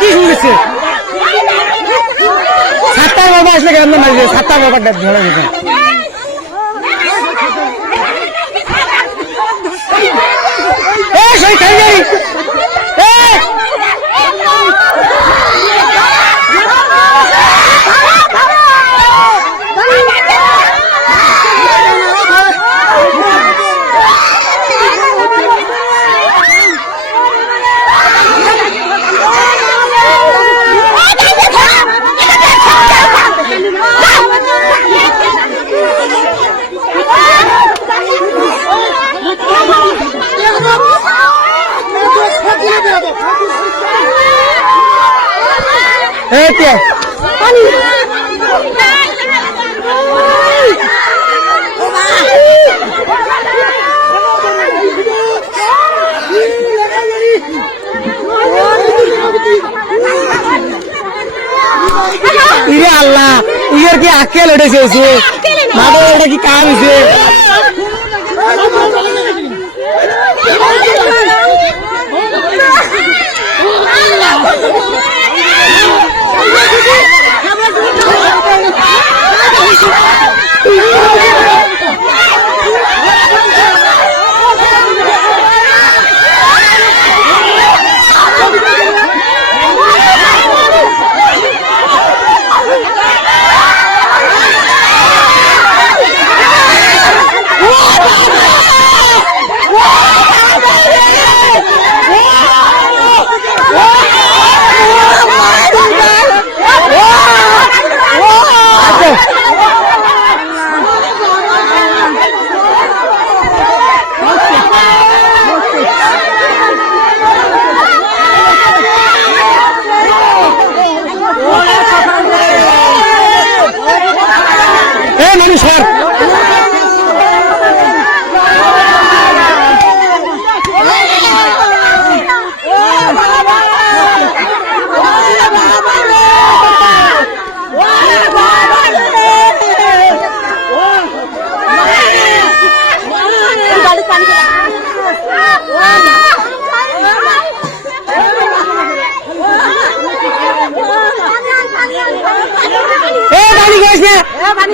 কি শুনছে? সাতটার বাবা আসলে কেন মারিয়ে সাতটার ব্যাপারটা ধরে ইরে আল্লাহ ইয়ের কি আকেল উঠেছে মাদক কি কাম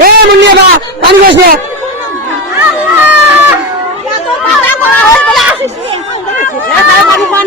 এ মুন্নিয়া বা পানি খাস না। পানি পান